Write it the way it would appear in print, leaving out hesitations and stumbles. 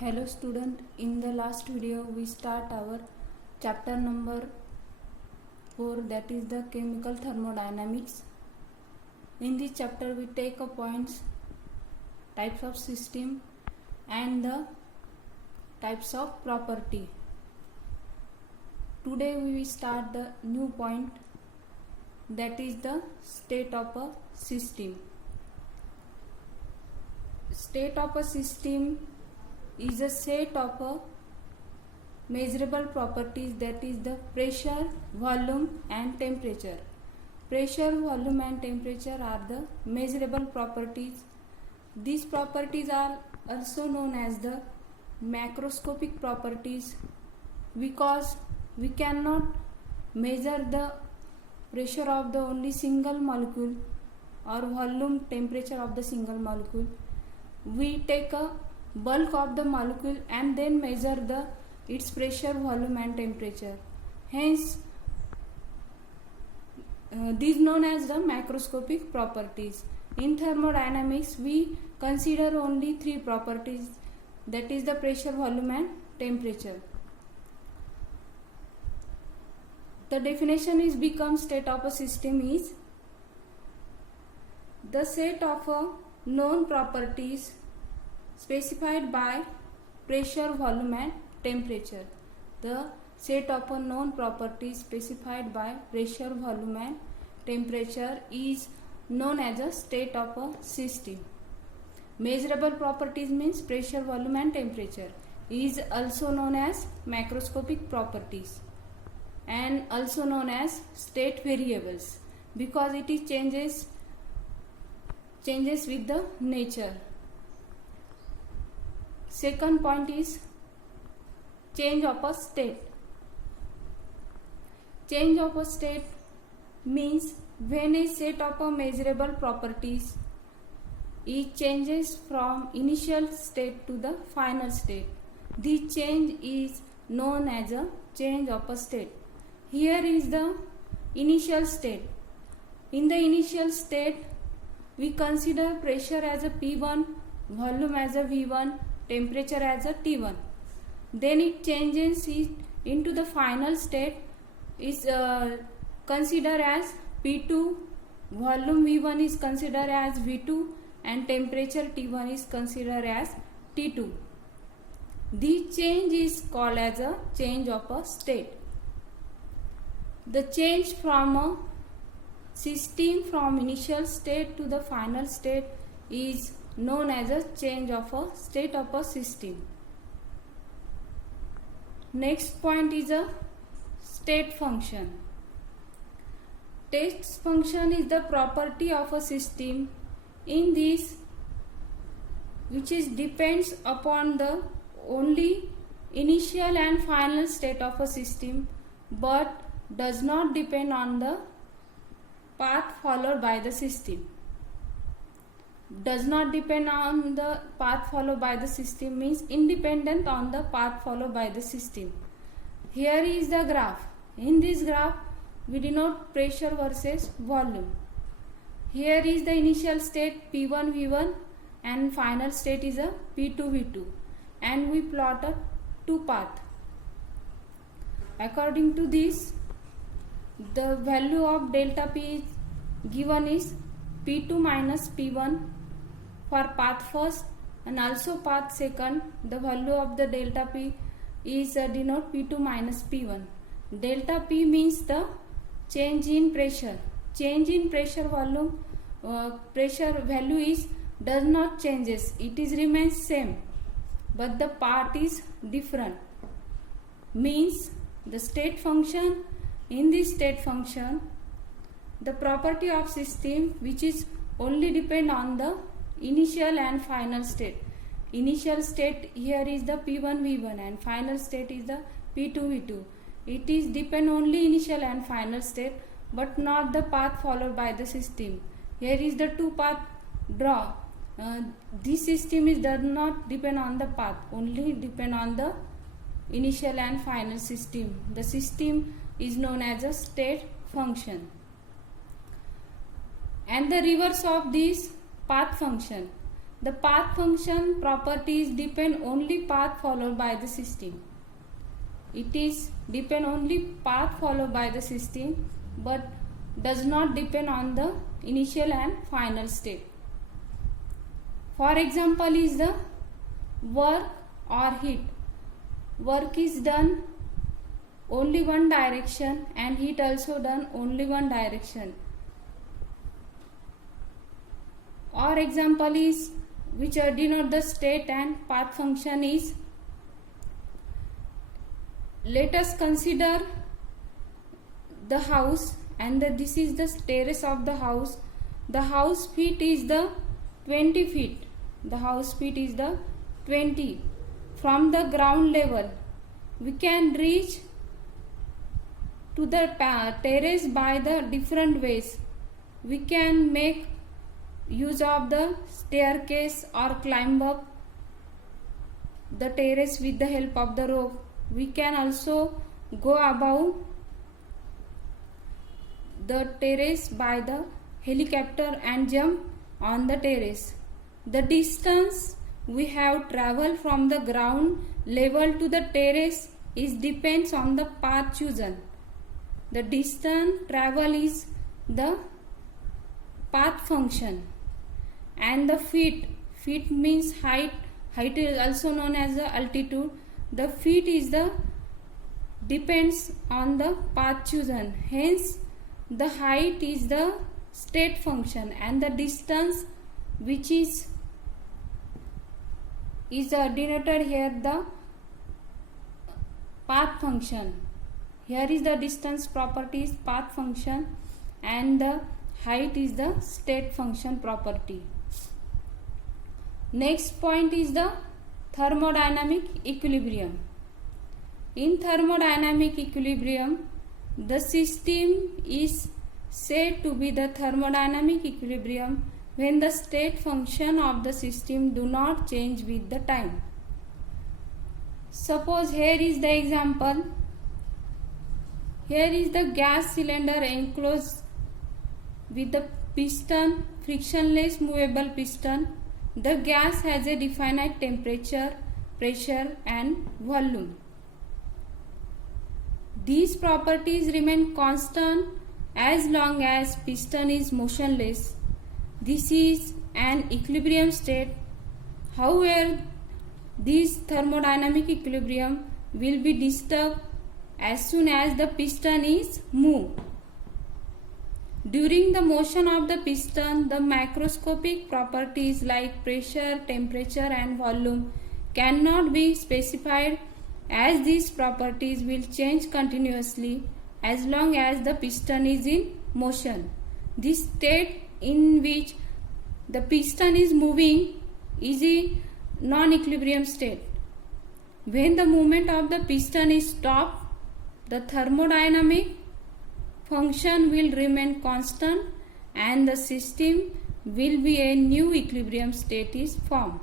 Hello student, in the last video we start our chapter number 4, that is the chemical thermodynamics. In this chapter we take a points, types of system and the types of property. Today we will start the new point, that is the state of a system. State of a system is a set of measurable properties, that is the pressure, volume and temperature. Pressure, volume and temperature are the measurable properties. These properties are also known as the macroscopic properties because we cannot measure the pressure of the only single molecule or volume, temperature of the single molecule. We take a bulk of the molecule and then measure its pressure, volume and temperature. Hence, these known as the macroscopic properties. In thermodynamics, we consider only three properties, that is the pressure, volume and temperature. The definition is become state of a system is the set of known properties specified by pressure, volume and temperature. The set of known properties specified by pressure, volume and temperature is known as a state of a system. Measurable properties means pressure, volume and temperature is also known as macroscopic properties and also known as state variables because it is changes with the nature. Second point is change of a state. Change of a state means when a set of measurable properties it changes from initial state to the final state. This change is known as a change of a state. Here is the initial state. In the initial state, we consider pressure as a P1, volume as a V1, temperature as a T1. Then it changes into the final state is considered as P2, volume V1 is considered as V2 and temperature T1 is considered as T2. This change is called as a change of a state. The change from a system from initial state to the final state is known as a change of a state of a system. Next point is a state function. State function is the property of a system in this which is depends upon the only initial and final state of a system but does not depend on the path followed by the system. Does not depend on the path followed by the system means independent on the path followed by the system. Here is the graph. In this graph we denote pressure versus volume. Here is the initial state P1 V1 and final state is a P2 V2 and we plot a two path. According to this, the value of delta P given is P2 minus P1 for path first and also path second. The value of the delta P is denote P2 minus P1. Delta P means the change in pressure. Change in pressure volume, pressure value is does not changes. It is remains same, but the path is different. Means the state function. In this state function, the property of system which is only depend on the initial and final state. Initial state here is the P1 V1 and final state is the P2 V2. It is depend only initial and final state but not the path followed by the system. Here is the two path draw. This system is does not depend on the path, only depend on the initial and final system. The system is known as a state function. And the reverse of this path function. The path function properties depend only path followed by the system. It is depend only path followed by the system, but does not depend on the initial and final step. For example is the work or heat. Work is done only one direction and heat also done only one direction. Or example is which denote the state and path function is, let us consider the house and this is the terrace of the house. The house feet is the 20 feet. The house feet is the 20. From the ground level we can reach to the terrace by the different ways. We can make use of the staircase or climb up the terrace with the help of the rope. We can also go above the terrace by the helicopter and jump on the terrace. The distance we have traveled from the ground level to the terrace is depends on the path chosen. The distance travel is the path function, and the feet means height is also known as the altitude. The feet is the depends on the path chosen, hence the height is the state function, and the distance which is denoted here the path function. Here is the distance property is path function and the height is the state function property. Next point is the thermodynamic equilibrium. In thermodynamic equilibrium, the system is said to be the thermodynamic equilibrium when the state function of the system do not change with the time. Suppose here is the example. Here is the gas cylinder enclosed with the piston, frictionless movable piston. The gas has a definite temperature, pressure and volume. These properties remain constant as long as piston is motionless. This is an equilibrium state. However, this thermodynamic equilibrium will be disturbed as soon as the piston is moved. During the motion of the piston, the macroscopic properties like pressure, temperature and volume cannot be specified, as these properties will change continuously as long as the piston is in motion. This state in which the piston is moving is a non-equilibrium state. When the movement of the piston is stopped, the thermodynamic function will remain constant and the system will be a new equilibrium state is formed.